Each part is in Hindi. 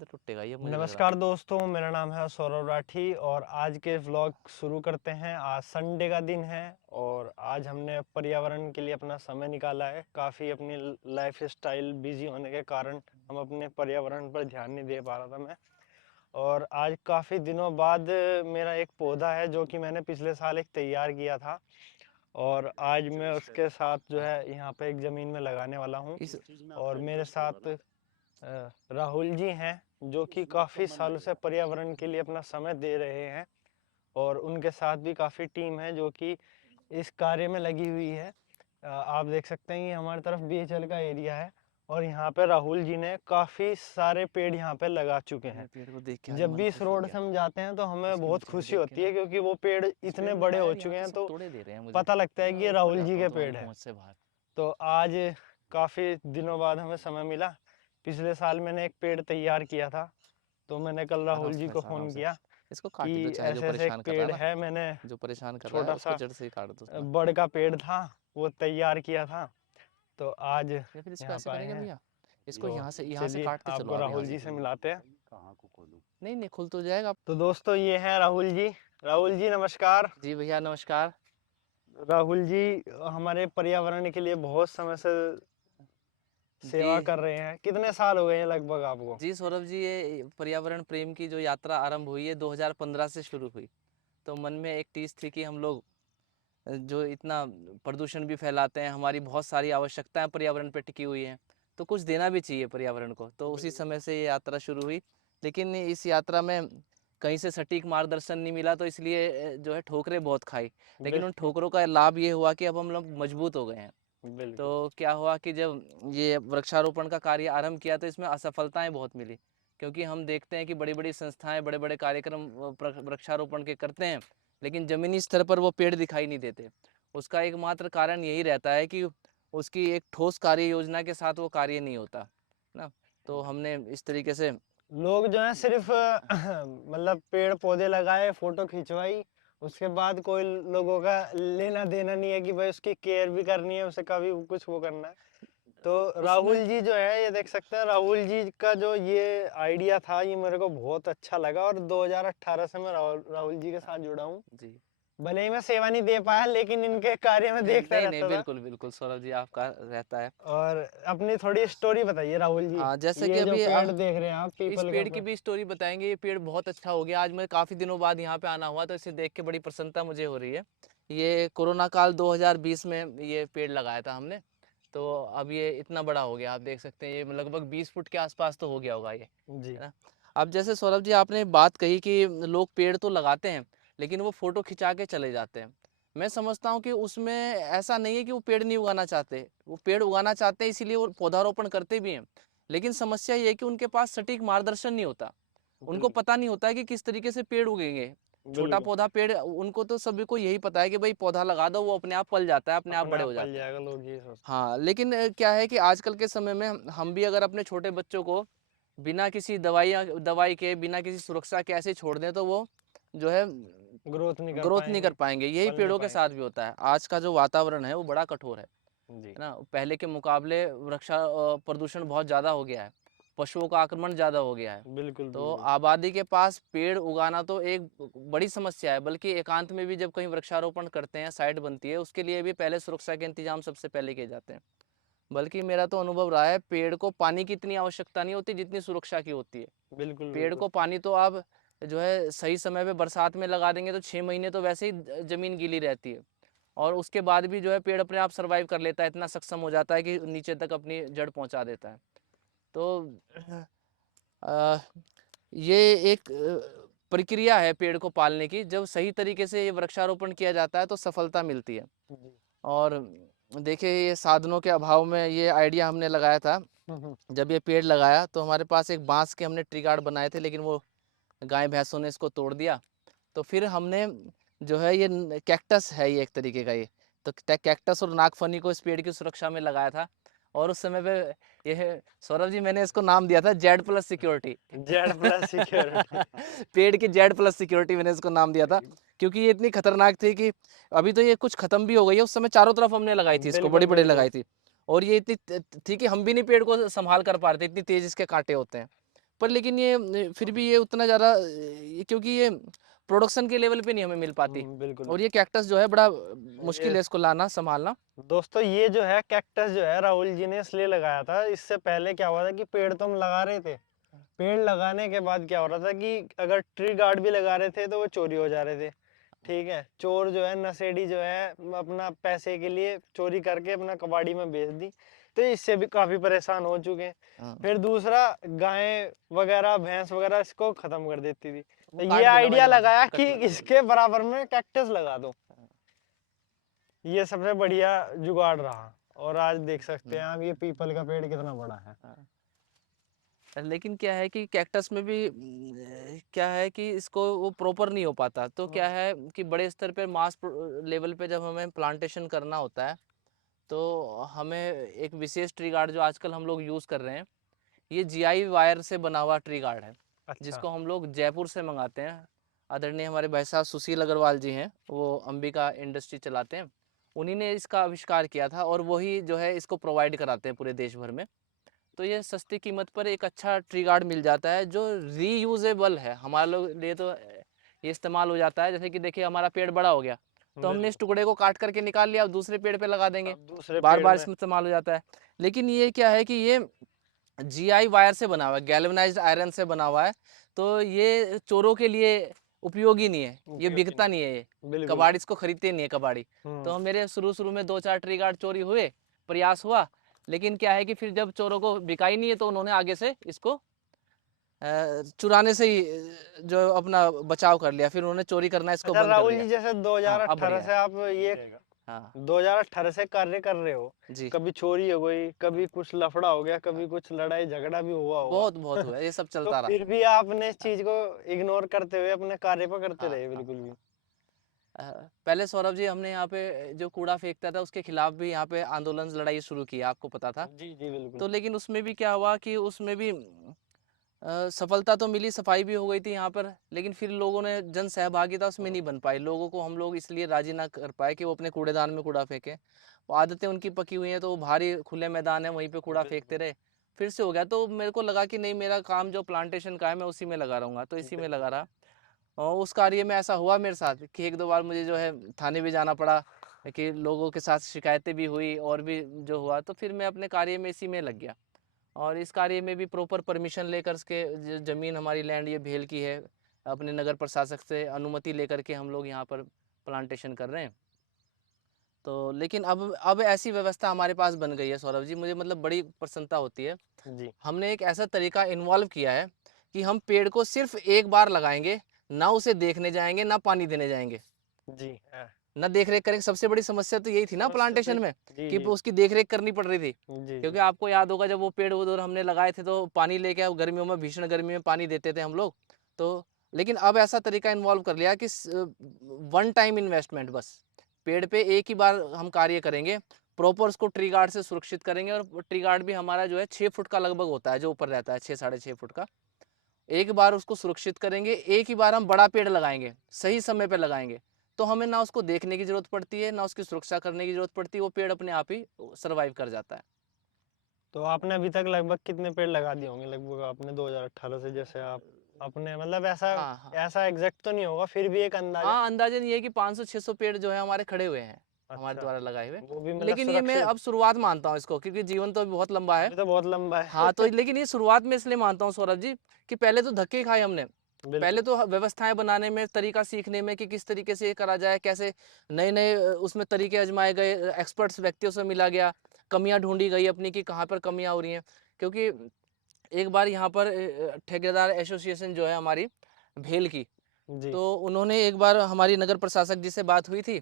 तो टूटेगा ये मुझे लग रहा नमस्कार दोस्तों, मेरा नाम है सौरभ राठी और आज के व्लॉग शुरू करते हैं। आज संडे का दिन है और आज हमने पर्यावरण के लिए अपना समय निकाला है। काफ़ी अपनी लाइफ स्टाइल बिजी होने के कारण हम अपने पर्यावरण पर ध्यान नहीं दे पा रहा था मैं। और आज काफ़ी दिनों बाद मेरा एक पौधा है जो कि मैंने पिछले साल एक तैयार किया था और आज मैं उसके साथ जो है यहाँ पे एक ज़मीन में लगाने वाला हूँ। इस और मेरे साथ राहुल जी हैं जो कि काफ़ी सालों से पर्यावरण के लिए अपना समय दे रहे हैं और उनके साथ भी काफ़ी टीम है जो कि इस कार्य में लगी हुई है। आप देख सकते हैं ये हमारी तरफ बीएचएल का एरिया है और यहाँ पे राहुल जी ने काफ़ी सारे पेड़ यहाँ पे लगा चुके हैं। पेड़ को देख के आज जब मन भी इस खुश हो रोड गया। से हम जाते हैं तो हमें इसके बहुत नीचे को खुशी देख के होती ना, है क्योंकि वो पेड़ इस इतने पेड़ में बड़े क्या हो है, यहाँ चुके के हैं सब तो तोड़े दे रहे हैं मुझे। पता लगता है कि ये मैं ऊपर राहुल जी जाता के हूँ पेड़ तुम्हारी हैं। पहुँच से बाहर। तो आज काफ़ी दिनों बाद हमें समय मिला। पिछले साल मैंने एक पेड़ तैयार किया था तो मैंने कल आराम राहुल से जी को बस आराम फ़ोन से। किया इसको काट ही दो, कि चाहे जो ऐसे ऐसे एक परेशान कर रहा है पेड़ ना, है। मैंने जो परेशान कर रहा है छोटा उसको सा जड़ से ही काट दो उसमें। बड़ का पेड़ था वो तैयार किया था तो आज या फिर इसको यहाँ ऐसे पे आए करेंगे हैं। भैया, इसको तो यहाँ से चलिए काटते चलो आपको आप यहाँ राहुल से। जी से मिलाते हैं। नहीं नहीं, खुल तो जाएगा। तो दोस्तों ये हैं राहुल जी। राहुल जी नमस्कार। जी भैया नमस्कार। राहुल जी हमारे पर्यावरण के लिए बहुत समय से जी सेवा कर रहे हैं। कितने साल हो गए हैं लगभग आपको? जी सौरभ जी, ये पर्यावरण प्रेम की जो यात्रा आरंभ हुई है 2015 से शुरू हुई। तो मन में एक टीस थी कि हम लोग जो इतना प्रदूषण भी फैलाते हैं, हमारी बहुत सारी आवश्यकताएं पर्यावरण पे टिकी हुई हैं, तो कुछ देना भी चाहिए पर्यावरण को। तो उसी समय से ये यात्रा शुरू हुई। लेकिन इस यात्रा में कहीं से सटीक मार्गदर्शन नहीं मिला, तो इसलिए जो है ठोकरें बहुत खाई। लेकिन उन बिल्कुल ठोकरों का लाभ ये हुआ कि अब हम लोग मजबूत हो गए हैं। बिल्कुल तो क्या हुआ कि जब ये वृक्षारोपण का कार्य आरंभ किया तो इसमें असफलताएं बहुत मिली, क्योंकि हम देखते हैं कि बड़ी बड़ी संस्थाएं बड़े बड़े कार्यक्रम वृक्षारोपण के करते हैं, लेकिन जमीनी स्तर पर वो पेड़ दिखाई नहीं देते। उसका एकमात्र कारण यही रहता है कि उसकी एक ठोस कार्य योजना के साथ वो कार्य नहीं होता ना। तो हमने इस तरीके से लोग जो है सिर्फ मतलब पेड़ पौधे लगाए, फोटो खिंचवाई, उसके बाद कोई लोगों का लेना देना नहीं है कि भाई उसकी केयर भी करनी है, उसे कभी कुछ वो करना है। तो उसमें राहुल जी जो है ये देख सकते हैं, राहुल जी का जो ये आइडिया था ये मेरे को बहुत अच्छा लगा और 2018 से मैं राहुल जी के साथ जुड़ा हूँ। जी भले ही मैं सेवा नहीं दे पाया लेकिन इनके कार्य में देखता नहीं नहीं, रहता था। बिल्कुल बिल्कुल सौरभ जी, आपका रहता है। और अपनी थोड़ी स्टोरी बताइए राहुल जी। हाँ, जैसे कि ये जो अभी पेड़ देख रहे हैं आप इस पीपल का पेड़ की भी स्टोरी बताएंगे। ये पेड़ बहुत अच्छा हो गया, आज मैं काफ़ी दिनों बाद यहाँ पे आना हुआ तो इसे देख के बड़ी प्रसन्नता मुझे हो रही है। ये कोरोना काल 2020 में ये पेड़ लगाया था हमने। तो अब ये इतना बड़ा हो गया, आप देख सकते हैं। ये लगभग 20 फुट के आसपास तो हो गया होगा ये, जी है ना। अब जैसे सौरभ जी आपने बात कही कि लोग पेड़ तो लगाते हैं लेकिन वो फोटो खिंचा के चले जाते हैं। मैं समझता हूँ कि उसमें ऐसा नहीं है कि वो पेड़ नहीं उगाना चाहते, वो पेड़ उगाना चाहते हैं, इसीलिए वो पौधारोपण करते भी हैं। लेकिन समस्या ये है कि उनके पास सटीक मार्गदर्शन नहीं होता। उनको बिल्कुल पता नहीं होता है कि किस तरीके से पेड़ उगेंगे। छोटा बिल्कुल पौधा पेड़, उनको तो सभी को यही पता है कि भाई पौधा लगा दो, वो अपने आप पल जाता है, अपने आप अपने बड़े आप हो पल जाते हैं। जाएगा, लोग ये सोचते हाँ, लेकिन क्या है कि आजकल के समय में हम भी अगर अपने छोटे बच्चों को बिना किसी दवाई के, बिना किसी सुरक्षा के ऐसे छोड़ दें, तो वो जो है हैं, ग्रोथ नहीं कर ग्रोथ नहीं कर पाएंगे, पाएंगे। यही पल नहीं पेड़ों के साथ पाएंगे। भी होता है। आज का जो वातावरण है वो बड़ा कठोर है जी ना। पहले के मुकाबले प्रदूषण बहुत ज़्यादा हो गया है, पशुओं का आक्रमण ज़्यादा हो गया है। बिल्कुल तो बिल्कुल आबादी के पास पेड़ उगाना तो एक बड़ी समस्या है, बल्कि एकांत में भी जब कहीं वृक्षारोपण करते हैं, साइट बनती है, उसके लिए भी पहले सुरक्षा के इंतजाम सबसे पहले किए जाते हैं। बल्कि मेरा तो अनुभव रहा है, पेड़ को पानी की इतनी आवश्यकता नहीं होती जितनी सुरक्षा की होती है। बिल्कुल पेड़ बिल्कुल को पानी तो आप जो है सही समय पे बरसात में लगा देंगे तो 6 महीने तो वैसे ही जमीन गीली रहती है, और उसके बाद भी जो है पेड़ अपने आप सर्वाइव कर लेता है, इतना सक्षम हो जाता है कि नीचे तक अपनी जड़ पहुंचा देता है। तो अ, ये एक प्रक्रिया है पेड़ को पालने की। जब सही तरीके से ये वृक्षारोपण किया जाता है तो सफलता मिलती है। जी और देखिए, ये साधनों के अभाव में ये आइडिया हमने लगाया था। हम्म, जब ये पेड़ लगाया तो हमारे पास एक बांस के हमने ट्री गार्ड बनाए थे, लेकिन वो गाय भैंसों ने इसको तोड़ दिया। तो फिर हमने जो है ये कैक्टस है, ये एक तरीके का ये, तो कैक्टस और नागफनी को इस पेड़ की सुरक्षा में लगाया था। और उस समय पे ये सौरभ जी, मैंने इसको नाम दिया था Z plus security. Z plus security. पेड़ की जेड प्लस सिक्योरिटी मैंने इसको नाम दिया था, क्योंकि ये इतनी खतरनाक थी कि अभी तो ये कुछ खत्म भी हो गई है, उस समय चारों तरफ हमने लगाई थी इसको, बड़ी बिल्कुल बड़ी बिल्कुल लगाई थी। और ये इतनी थी कि हम भी नहीं पेड़ को संभाल कर पा रहे थे, इतनी तेज इसके कांटे होते हैं। पर लेकिन ये फिर भी ये उतना ज़्यादा क्योंकि ये प्रोडक्शन के लेवल पे नहीं हमें मिल पाती। बिल्कुल। और ये कैक्टस जो है बड़ा मुश्किल ये है इसको लाना संभालना। दोस्तों ये जो है कैक्टस जो है राहुल जी ने इसलिए लगाया था, इससे पहले क्या हुआ था कि पेड़ तो हम लगा रहे थे, पेड़ लगाने के बाद क्या हो रहा था कि अगर ट्री गार्ड भी लगा रहे थे तो वो चोरी हो जा रहे थे। ठीक है, चोर जो है नशेड़ी जो है अपना पैसे के लिए चोरी करके अपना कबाड़ी में बेच दी, तो इससे भी काफी परेशान हो चुके हैं। हाँ, फिर दूसरा, गाय वगैरह भैंस वगैरह इसको खत्म कर देती थी, वो तो ये काट देना भाई आइडिया वहाँ लगाया कट कि लगा देना। इसके बराबर में कैक्टस लगा दो। ये सबसे बढ़िया जुगाड़ रहा। और आज देख सकते हैं आप ये पीपल का पेड़ कितना बड़ा है। हाँ। लेकिन क्या है कि कैक्टस में भी क्या है कि इसको वो प्रॉपर नहीं हो पाता, तो क्या है कि बड़े स्तर पे मास लेवल पे जब हमें प्लांटेशन करना होता है तो हमें एक विशेष ट्री गार्ड जो आजकल हम लोग यूज़ कर रहे हैं, ये जीआई वायर से बना हुआ ट्री गार्ड है, अच्छा। जिसको हम लोग जयपुर से मंगाते हैं। आदरणीय हमारे भाई साहब सुशील अग्रवाल जी हैं, वो अंबिका इंडस्ट्री चलाते हैं, उन्हीं ने इसका आविष्कार किया था और वही जो है इसको प्रोवाइड कराते हैं पूरे देश भर में। तो ये सस्ती कीमत पर एक अच्छा ट्री गार्ड मिल जाता है जो रीयूजेबल है हमारे लोग लिए। तो ये इस्तेमाल हो जाता है, जैसे कि देखिए हमारा पेड़ बड़ा हो गया तो हमने इस बिल्कुल। टुकड़े को काट करके निकाल लिया, अब दूसरे पेड़ पे लगा देंगे, अब दूसरे बार पेड़ बार में। इसमें इस्तेमाल हो जाता है। लेकिन ये क्या है कि ये जीआई वायर से बना हुआ है, गैल्वेनाइज्ड आयरन से बना हुआ है, तो ये चोरों के लिए उपयोगी नहीं है, ये उपयोगी बिकता नहीं। नहीं है, ये बिल्कुल। कबाड़ी इसको खरीदते नहीं है कबाड़ी। तो मेरे शुरू शुरू में 2-4 ट्री गार्ड चोरी हुए, प्रयास हुआ, लेकिन क्या है कि फिर जब चोरों को बिका ही नहीं है तो उन्होंने आगे से इसको चुराने से ही जो अपना बचाव कर लिया, फिर उन्होंने चोरी करना इसको अच्छा बंद कर राहुल जी, दिया। जैसे हाँ, अब 2018 बढ़िया है। से आप ये हाँ, 2018 से कार्य कर रहे हो, जी। कभी चोरी हो गई, कभी कुछ लफड़ा हो गया, कभी कुछ लड़ाई झगड़ा भी हुआ होगा। बहुत बहुत हुआ है, ये सब तो चलता रहा। फिर भी आपने इस हाँ, चीज को इग्नोर करते हुए अपने कार्य पर करते हाँ, रहे हाँ, बिल्कुल भी। हाँ। पहले सौरभ जी हमने यहाँ पे जो कूड़ा फेंकता था उसके खिलाफ भी यहाँ पे आंदोलन लड़ाई शुरू की, आपको पता था। जी जी बिल्कुल। तो लेकिन उसमें भी क्या हुआ कि उसमें भी सफलता तो मिली, सफाई भी हो गई थी यहाँ पर, लेकिन फिर लोगों ने जन सहभागिता उसमें नहीं बन पाई, लोगों को हम लोग इसलिए राजी ना कर पाए कि वो अपने कूड़ेदान में कूड़ा फेंकें। वो आदतें उनकी पकी हुई हैं, तो वो भारी खुले मैदान है वहीं पे कूड़ा फेंकते बिल्कुल। रहे। फिर से हो गया, तो मेरे को लगा कि नहीं, मेरा काम जो प्लांटेशन का है मैं उसी में लगा रहूँगा, तो इसी में बिल्कुल। लगा रहा। और उस कार्य में ऐसा हुआ मेरे साथ कि 1-2 बार मुझे जो है थाने भी जाना पड़ा, कि लोगों के साथ शिकायतें भी हुई और भी जो हुआ, तो फिर मैं अपने कार्य में इसी में लग गया। और इस कार्य में भी प्रॉपर परमिशन लेकर के ज़मीन हमारी लैंड ये भेल की है, अपने नगर प्रशासक से अनुमति लेकर के हम लोग यहाँ पर प्लांटेशन कर रहे हैं। तो लेकिन अब ऐसी व्यवस्था हमारे पास बन गई है सौरभ जी, मुझे मतलब बड़ी प्रसन्नता होती है। जी हमने एक ऐसा तरीका इन्वॉल्व किया है कि हम पेड़ को सिर्फ एक बार लगाएंगे, ना उसे देखने जाएंगे, ना पानी देने जाएंगे, जी। ना देख रेख करेंगे। सबसे बड़ी समस्या तो यही थी ना समस्या तो प्लांटेशन में, जी कि जी उसकी देख रेख करनी पड़ रही थी। जी जी। क्योंकि आपको याद होगा जब वो पेड़ उधर हमने लगाए थे तो पानी लेके गर्मियों में, भीषण गर्मी में पानी देते थे हम लोग। तो लेकिन अब ऐसा तरीका इन्वॉल्व कर लिया कि वन टाइम इन्वेस्टमेंट, बस पेड़ पे एक ही बार हम कार्य करेंगे, प्रॉपर उसको ट्री गार्ड से सुरक्षित करेंगे। और ट्री गार्ड भी हमारा जो है 6 फुट का लगभग होता है, जो ऊपर रहता है 6-6.5 फुट का। एक बार उसको सुरक्षित करेंगे, एक ही बार हम बड़ा पेड़ लगाएंगे, सही समय पे लगाएंगे, तो हमें ना उसको देखने की जरूरत पड़ती है, ना उसकी सुरक्षा करने की जरूरत पड़ती है, वो पेड़ अपने आप ही सर्वाइव कर जाता है। तो आपने अभी तक लगभग कितने पेड़ लगा दिए होंगे लगभग आपने 2018 से, जैसे आप अपने मतलब ऐसा हाँ, हाँ। ऐसा एग्जैक्ट तो नहीं होगा, फिर भी एक अंदाजा। हाँ, अंदाज़न ये है कि 500-600 पेड़ जो है हमारे खड़े हुए हैं, हमारे अच्छा। द्वारा लगाए हुए। वो भी मतलब लेकिन ये मैं सुरक्षित। अब शुरुआत मानता हूँ इसको, क्योंकि जीवन तो अभी बहुत लंबा है। अभी तो बहुत लंबा है। हाँ, तो लेकिन ये शुरुआत में इसलिए मानता हूँ सौरभ जी, कि पहले तो धक्के खाए हमने। पहले बिल्कुल। तो व्यवस्थाएँ बनाने में, तरीका सीखने में कि किस तरीके से ये करा जाए, कैसे नए-नए उसमें तरीके आज़माए गए, एक्सपर्ट्स व्यक्तियों से मिला गया, कमियाँ ढूँढी गई अपनी कि कहाँ पर कमियाँ हो रही हैं। क्योंकि एक बार यहाँ पर ठेकेदार एसोसिएशन जो है हमारी भेल की, जी। तो उन्होंने एक बार हमारी नगर प्रशासक जी से बात हुई थी,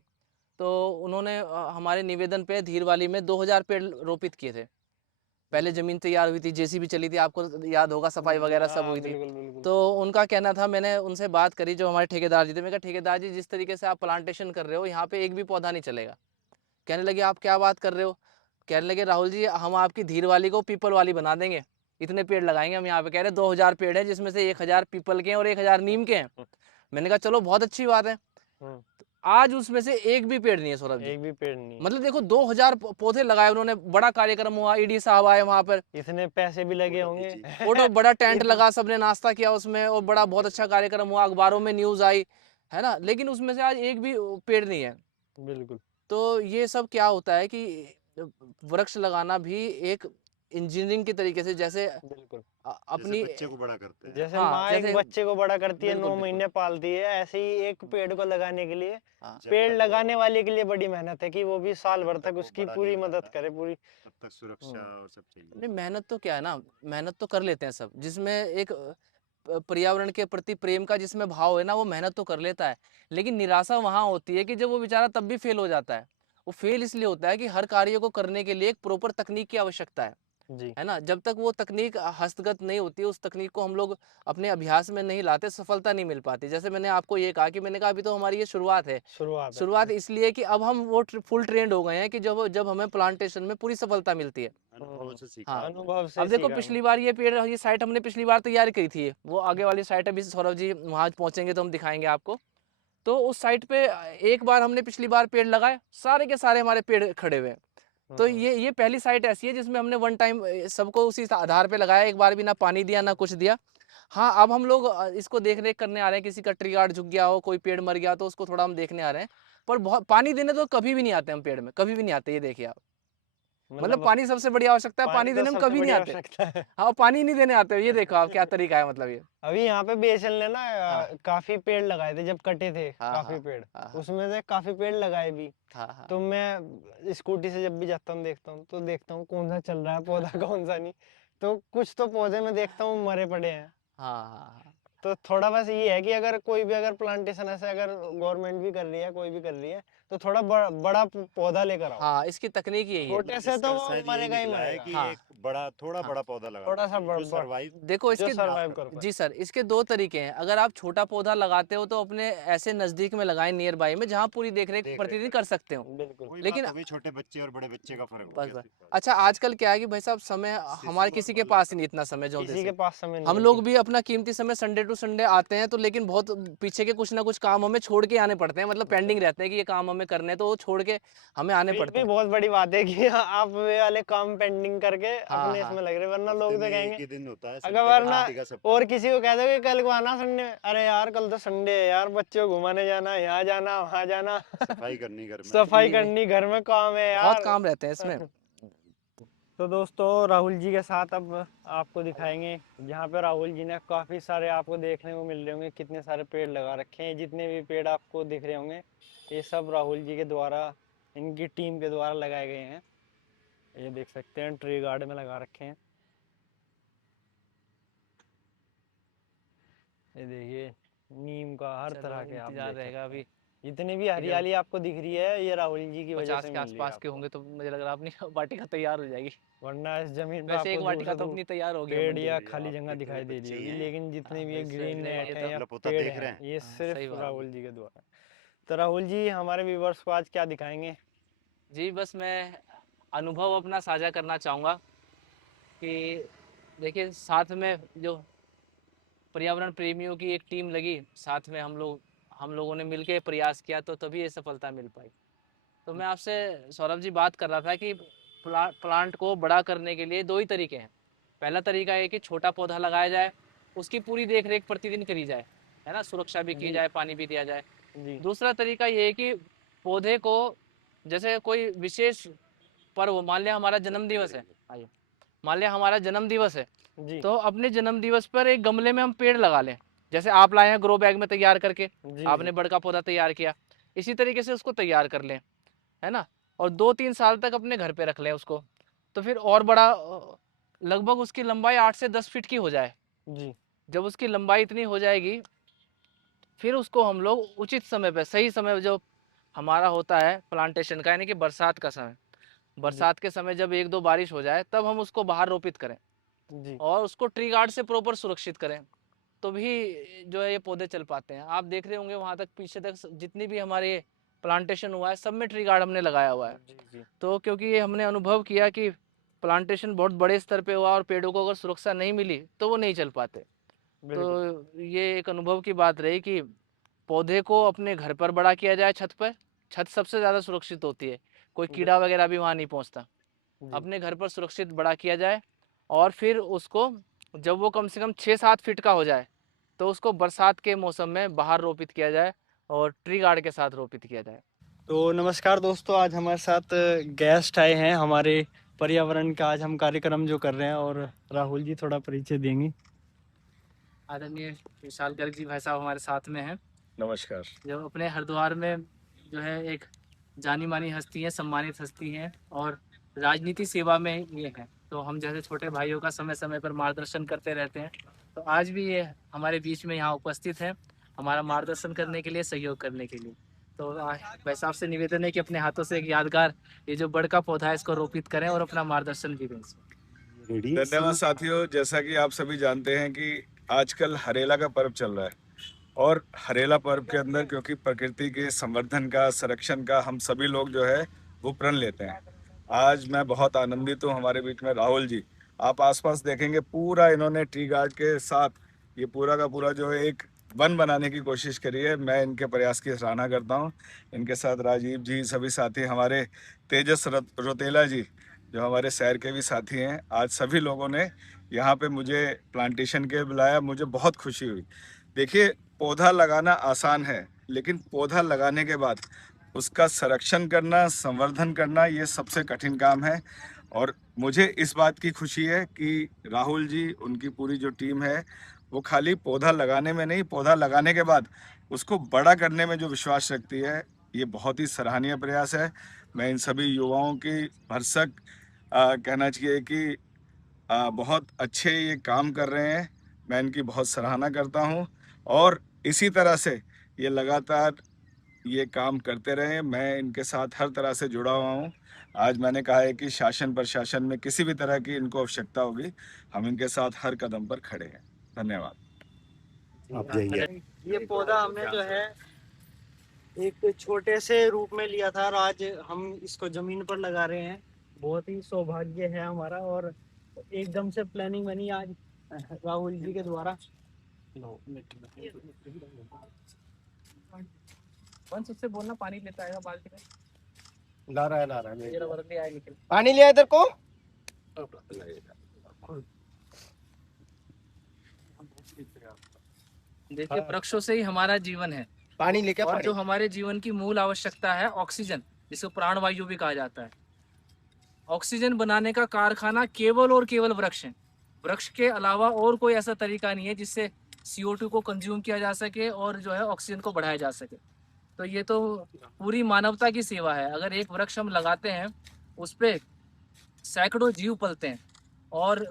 तो उन्होंने हमारे निवेदन पे धीरवाली में 2000 पेड़ रोपित किए थे। पहले जी। ज़मीन तैयार हुई थी, जेसीबी चली थी, आपको याद होगा, सफाई जी वगैरह सब हाँ हुई थी। बिल्कुल बिल्कुल। तो उनका कहना था, मैंने उनसे बात करी जो हमारे ठेकेदार जी थे, मैंने कहा ठेकेदार जी जिस तरीके से आप प्लांटेशन कर रहे हो, यहाँ पे एक भी पौधा नहीं चलेगा। कहने लगे आप क्या बात कर रहे हो? कहने लगे राहुल जी हम आपकी धीर वाली को पीपल वाली बना देंगे, इतने पेड़ लगाएँगे हम यहाँ पे। कह रहे 2000 पेड़ हैं जिसमें से 1000 पीपल के हैं और 1000 नीम के हैं। मैंने कहा चलो बहुत अच्छी बात है। हम्म। आज उसमें से एक भी पेड़ नहीं है सौरभ जी। एक भी पेड़ नहीं है। मतलब देखो 2000 पौधे लगाए उन्होंने, बड़ा कार्यक्रम हुआ, ईडी साहब आए वहां पर, इतने पैसे भी लगे होंगे। वो तो बड़ा टेंट इतना लगा, सबने नाश्ता किया उसमें और बड़ा बहुत अच्छा कार्यक्रम हुआ, अखबारों में न्यूज आई, है ना, लेकिन उसमें से आज एक भी पेड़ नहीं है। बिल्कुल तो ये सब क्या होता है कि वृक्ष लगाना भी एक इंजीनियरिंग के तरीके से, जैसे बिल्कुल। जैसे अपनी, बच्चे को बड़ा करते हैं। जैसे हाँ माँ एक जैसे, बच्चे को बड़ा करती है, बिल्कुल 9 बिल्कुल, महीने पालती है, ऐसे ही एक पेड़ को लगाने के लिए, हाँ जब पेड़ तक लगाने वो वाले के लिए बड़ी मेहनत है कि वो भी साल जब भर तक तक वो उसकी बड़ा नहीं पूरी हो मदद जाता, करे, पूरी। तब तक सुरक्षा और सब चाहिए। नहीं मेहनत तो क्या है ना, मेहनत तो कर लेते हैं सब, जिसमें एक पर्यावरण के प्रति प्रेम का जिसमें भाव है ना, वो मेहनत तो कर लेता है। लेकिन निराशा वहां होती है कि जब वो बेचारा तब भी फेल हो जाता है। वो फेल इसलिए होता है कि हर कार्य को करने के लिए एक प्रॉपर तकनीक की आवश्यकता जी है ना, जब तक वो तकनीक हस्तगत नहीं होती, उस तकनीक को हम लोग अपने अभ्यास में नहीं लाते, सफलता नहीं मिल पाती। जैसे मैंने आपको ये कहा कि मैंने कहा अभी तो हमारी ये शुरुआत है। शुरुआत शुरुआत है। इसलिए कि अब हम वो फुल ट्रेंड हो गए हैं कि जब जब हमें प्लांटेशन में पूरी सफलता मिलती है। अनुभव से सीखा हाँ, आपने। अनुभव से अब देखो सीखा पिछली बार ये पेड़, ये साइट हमने पिछली बार तैयार की थी, वो आगे वाली साइट अभी सौरभ जी वहां पहुंचेंगे तो हम दिखाएंगे आपको। तो उस साइट पे एक बार हमने पिछली बार पेड़ लगाए, सारे के सारे हमारे पेड़ खड़े हुए हैं। तो ये पहली साइट ऐसी है जिसमें हमने वन टाइम सबको उसी आधार पे लगाया, एक बार भी ना पानी दिया ना कुछ दिया। हाँ, अब हम लोग इसको देख रेख करने आ रहे हैं, किसी का ट्री गार्ड झुक गया हो, कोई पेड़ मर गया तो उसको थोड़ा हम देखने आ रहे हैं। पर बहुत पानी देने तो कभी भी नहीं आते हम पेड़ में, कभी भी नहीं आते, ये देखिए आप। मतलब मतलब पानी सबसे बड़ी आवश्यकता है, पानी पानी तो देने में सबसे कभी नहीं बड़ी आते। आवश्यकता है। हाँ, पानी नहीं देने आते, ये देखो आप क्या तरीका है, मतलब ये। अभी यहाँ पे बीएसएल ने ना हाँ काफी पेड़ लगाए थे जब कटे थे, हाँ काफी हाँ पेड़, हाँ हाँ उसमें से काफी पेड़ लगाए भी। हाँ हाँ तो मैं स्कूटी से जब भी जाता हूँ देखता हूँ, तो देखता हूँ कौन सा चल रहा है पौधा, कौन सा नहीं। तो कुछ तो पौधे में देखता हूँ मरे पड़े हैं। हाँ हाँ तो थोड़ा बस ये है कि अगर कोई भी अगर प्लांटेशन ऐसे अगर गवर्नमेंट भी कर रही है, कोई भी कर रही है, तो थोड़ा बड़ा पौधा लेकर आओ। हाँ, इसकी तकनीक यही है। छोटे से तो निष्कर्ष वो शायद यही मरेगा ही निकला है मरेगा। कि हाँ एक बड़ा, थोड़ा हाँ बड़ा पौधा लगाना थोड़ा सा चाहिए जो सरवाइव देखो जो इसके, सरवाइव कर पाए। जी सर, इसके दो तरीके हैं। अगर आप छोटा पौधा लगाते हो तो अपने ऐसे नजदीक में लगाएं, नियर बाई में, जहाँ पूरी देख रेख देख रेख प्रतिदिन कर कर सकते हो। बिल्कुल। वही लेकिन बात हो गई, छोटे बच्चे और बड़े बच्चे का फर्क हो बस गया बस, सिर्फ। अच्छा आजकल क्या है कि भाई साहब समय शिशु हमारे और किसी के बालक पास ही का नहीं इतना समय जो दे किसी के सके। पास समय नहीं हम है लोग कि भी अपना कीमती समय संडे टू संडे आते हैं, तो लेकिन बहुत पीछे के कुछ ना कुछ काम हमें छोड़ के आने पड़ते हैं, मतलब पेंडिंग रहते हैं कि ये काम हमें करने हैं, तो वो छोड़ के हमें आने फिर पड़ते भी हैं। बहुत बड़ी बात है कि आप वे वाले काम पेंडिंग करके हाँ अपने हाँ इसमें लग रहे, वरना हफ्ते लोग तो में एक कहेंगे। ही दिन होता है अगर संडे का, वरना हाँ छुट्टी का सबका। और किसी को कह दो कि कल को आना संडे, अरे यार कल तो संडे है यार, बच्चों को घुमाने जाना, यहाँ जाना वहाँ जाना, सफाई करनी घर में। सफाई नहीं नहीं, करनी, घर में काम है बहुत यार। काम रहते हैं इसमें। तो दोस्तों राहुल जी के साथ अब आपको दिखाएंगे, जहाँ पे राहुल जी ने काफ़ी सारे आपको देखने को मिल रहे होंगे, कितने सारे पेड़ लगा रखे हैं। जितने भी पेड़ आपको दिख रहे होंगे, ये सब राहुल जी के द्वारा, इनकी टीम के द्वारा लगाए गए हैं। ये देख सकते हैं ट्री गार्ड में लगा रखे हैं। ये देखिए नीम का, हर चलो तरह के आप इंतजार देख रहेगा सकते हैं। अभी जितनी भी कि जब हरियाली आपको दिख रही है, ये राहुल जी की वजह 50 से के मिल रही है आसपास के आपको, होंगे तो मुझे लग रहा है अपनी वाटिका तैयार हो जाएगी। वरना इस जमीन पे वैसे एक आपको दूर वाटिका से तो दूर अपनी तैयार होगी पेड़ अमन जी। या ये खाली जगह आपके इतने दिखाई दे रही बच्चे ही होगी, हैं, लेकिन जितने हाँ भी ये वैसे ग्रीन नहीं, नेट ये है तो या लपोता पेड़ देख रहे हैं, हैं। ये हाँ, सही सिर्फ बात है। राहुल जी के द्वारा। तो राहुल जी हमारे व्यूवर्स को आज क्या दिखाएंगे? जी बस मैं अनुभव अपना साझा करना चाहूँगा कि देखिए साथ में जो पर्यावरण प्रेमियों की एक टीम लगी, साथ में हम लोगों ने मिलके प्रयास किया, तो तभी ये सफलता मिल पाई। तो मैं आपसे सौरभ जी बात कर रहा था कि प्लांट को बड़ा करने के लिए दो ही तरीके हैं। पहला तरीका है कि छोटा पौधा लगाया जाए, उसकी पूरी देख रेख प्रतिदिन करी जाए, है ना, सुरक्षा भी की जी जाए, पानी भी दिया जाए। जी दूसरा तरीका ये है कि पौधे को, जैसे कोई विशेष पर्व, मान लिया हमारा जन्म दिवस है, आइए, मान लिया हमारा जन्म दिवस है, जी तो अपने जन्म दिवस पर एक गमले में हम पेड़ लगा लें। जैसे आप लाए हैं ग्रो बैग में तैयार करके, जी आपने जी बड़का पौधा तैयार किया, इसी तरीके से उसको तैयार कर लें, है ना, और 2-3 साल तक अपने घर पे रख लें उसको, तो फिर और बड़ा, लगभग उसकी लंबाई 8 से 10 फीट की हो जाए। जी जब उसकी लंबाई इतनी हो जाएगी, फिर उसको हम लोग उचित समय पे, सही समय जो हमारा होता है प्लांटेशन का, यानी कि बरसात का समय, जी बरसात के समय जब 1-2 बारिश हो जाए, तब हम उसको बाहर रोपित करें जी और उसको ट्री गार्ड से प्रॉपर सुरक्षित करें, तो भी जो है ये पौधे चल पाते हैं। आप देख रहे होंगे वहां तक पीछे तक जितनी भी हमारे प्लांटेशन हुआ है, सब में ट्री गार्ड हमने लगाया हुआ है। जी तो क्योंकि ये हमने अनुभव किया कि प्लांटेशन बहुत बड़े स्तर पे हुआ और पेड़ों को अगर सुरक्षा नहीं मिली तो वो नहीं चल पाते। बिल्कुल तो ये एक अनुभव की बात रही कि पौधे को अपने घर पर बड़ा किया जाए छत पर। छत सबसे ज़्यादा सुरक्षित होती है, कोई कीड़ा वगैरह भी वहाँ नहीं पहुँचता। जी। अपने घर पर सुरक्षित बड़ा किया जाए और फिर उसको जब वो कम से कम 6-7 फीट का हो जाए तो उसको बरसात के मौसम में बाहर रोपित किया जाए और ट्री गार्ड के साथ रोपित किया जाए। तो नमस्कार दोस्तों, आज हमारे साथ गेस्ट आए हैं हमारे पर्यावरण का आज हम कार्यक्रम जो कर रहे हैं, और राहुल जी थोड़ा परिचय देंगे। आदरणीय विशाल गर्ग जी भाई साहब हमारे साथ में हैं, नमस्कार। जो अपने हरिद्वार में जो है एक जानी मानी हस्ती है, सम्मानित हस्ती हैं और राजनीति सेवा में ये हैं। तो हम जैसे छोटे भाइयों का समय समय पर मार्गदर्शन करते रहते हैं, तो आज भी ये हमारे बीच में यहाँ उपस्थित है हमारा मार्गदर्शन करने के लिए, सहयोग करने के लिए। तो भाई साहब से निवेदन है कि अपने हाथों से एक यादगार ये जो बड़ का पौधा है इसको रोपित करें और अपना मार्गदर्शन भी दें। रेडी धन्यवाद साथियों। जैसा कि आप सभी जानते हैं कि आजकल हरेला का पर्व चल रहा है, और हरेला पर्व के अंदर क्योंकि प्रकृति के संवर्धन का, संरक्षण का हम सभी लोग जो है वो प्रण लेते हैं। आज मैं बहुत आनंदित हूँ, हमारे बीच में राहुल जी। आप आसपास देखेंगे पूरा इन्होंने ट्री गार्ड के साथ ये पूरा का पूरा जो है एक वन बनाने की कोशिश करी है। मैं इनके प्रयास की सराहना करता हूँ। इनके साथ राजीव जी, सभी साथी, हमारे तेजस रोतेला जी जो हमारे शहर के भी साथी हैं। आज सभी लोगों ने यहाँ पे मुझे प्लांटेशन के बुलाया, मुझे बहुत खुशी हुई। देखिए, पौधा लगाना आसान है, लेकिन पौधा लगाने के बाद उसका संरक्षण करना, संवर्धन करना, ये सबसे कठिन काम है। और मुझे इस बात की खुशी है कि राहुल जी, उनकी पूरी जो टीम है, वो खाली पौधा लगाने में नहीं, पौधा लगाने के बाद उसको बड़ा करने में जो विश्वास रखती है, ये बहुत ही सराहनीय प्रयास है। मैं इन सभी युवाओं की भरसक कहना चाहिए कि बहुत अच्छे ये काम कर रहे हैं। मैं इनकी बहुत सराहना करता हूँ, और इसी तरह से ये लगातार ये काम करते रहें। मैं इनके साथ हर तरह से जुड़ा हुआ हूँ। आज मैंने कहा है कि शासन प्रशासन में किसी भी तरह की इनको आवश्यकता होगी, हम इनके साथ हर कदम पर खड़े हैं। धन्यवाद। आप जाइए। ये पौधा हमने जो है एक छोटे से रूप में लिया था, और आज हम इसको जमीन पर लगा रहे हैं। बहुत ही सौभाग्य है हमारा, और एकदम से प्लानिंग बनी आज राहुल जी के द्वारा। वंश उससे बोलना पानी लेता आएगा बाल्टी में। ला रहा है ये रबर ले आए निकल। पानी लिया इधर को। देखिए, वृक्षों से ही हमारा जीवन है, पानी लेके और जो हमारे जीवन की मूल आवश्यकता है ऑक्सीजन, जिसको प्राणवायु भी कहा जाता है, ऑक्सीजन बनाने का कारखाना केवल और केवल वृक्ष है। वृक्ष के अलावा और कोई ऐसा तरीका नहीं है जिससे CO2 को कंज्यूम किया जा सके और जो है ऑक्सीजन को बढ़ाया जा सके। तो ये तो पूरी मानवता की सेवा है। अगर एक वृक्ष हम लगाते हैं, उस पे सैकड़ों जीव पलते हैं, और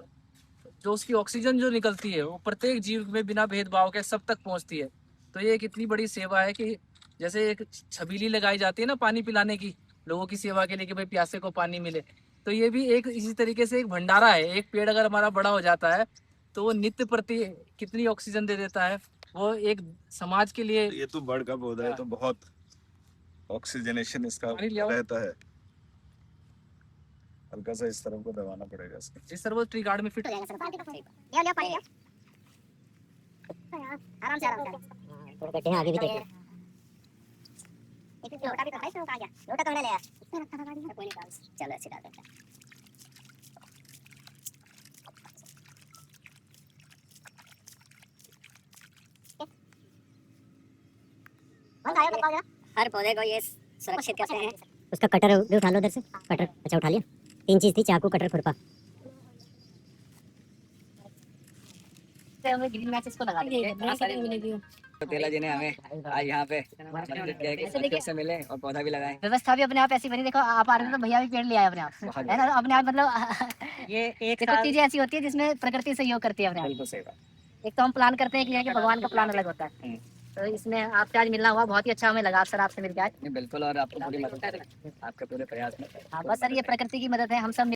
जो उसकी ऑक्सीजन जो निकलती है वो प्रत्येक जीव में बिना भेदभाव के सब तक पहुंचती है। तो ये एक इतनी बड़ी सेवा है कि जैसे एक छबीली लगाई जाती है ना पानी पिलाने की, लोगों की सेवा के लिए कि भाई प्यासे को पानी मिले, तो ये भी एक इसी तरीके से एक भंडारा है। एक पेड़ अगर हमारा बड़ा हो जाता है तो वो नित्य प्रति कितनी ऑक्सीजन दे देता है, वो एक समाज के लिए। ये तो बड़ का पौधा है, तो बहुत ऑक्सीजनेशन इसका पानी ले आओ। रहता है। हल्का सा इस तरफ को दबाना पड़ेगा इसको। जिस तरह वो ट्री गार्ड में फिट हो जाएगा सर। लिया लिया पानी लिया। आराम से आराम से। थोड़ा बैठे हैं, आगे भी देखिए। एक लोटा भी तो है, इसमें आ गया। लोटा तो मैंने ले आया। इसमें रखा था गाड़ी में। कोई निकाल। चलो ऐसे डाल देते हैं। हर पौधे को ये सुरक्षित करते हैं। उसका कटर भी उठा लो उधर से। कटर अच्छा उठा लिया। 3 चीज थी, चाकू, कटर, खुरपा। हमें ग्रीन मैचेस को लगा देंगे। तेला जी ने हमें आज यहाँ पे मंदिर से मिले और पौधा भी लगाए। व्यवस्था भी अपने आप ऐसी बनी। देखो आप आ रहे हो तो भैया भी पेड़ ले आए अपने आप, है ना। अपने आप मतलब ये एक देखो चीजें ऐसी होती है जिसमें प्रकृति सहयोग करती है अपने आप। बिल्कुल सही बात। एक तो हम प्लान करते हैं कि लेकिन भगवान का प्लान अलग होता है। तो इसमें आपसे आज मिलना हुआ, बहुत ही अच्छा हमें लगा सर आपसे मिलकर आज। बिल्कुल, और आपको पूरी मदद करें आपके पूरे प्रयास में। हाँ बस सर, ये प्रकृति की मदद है। हम सब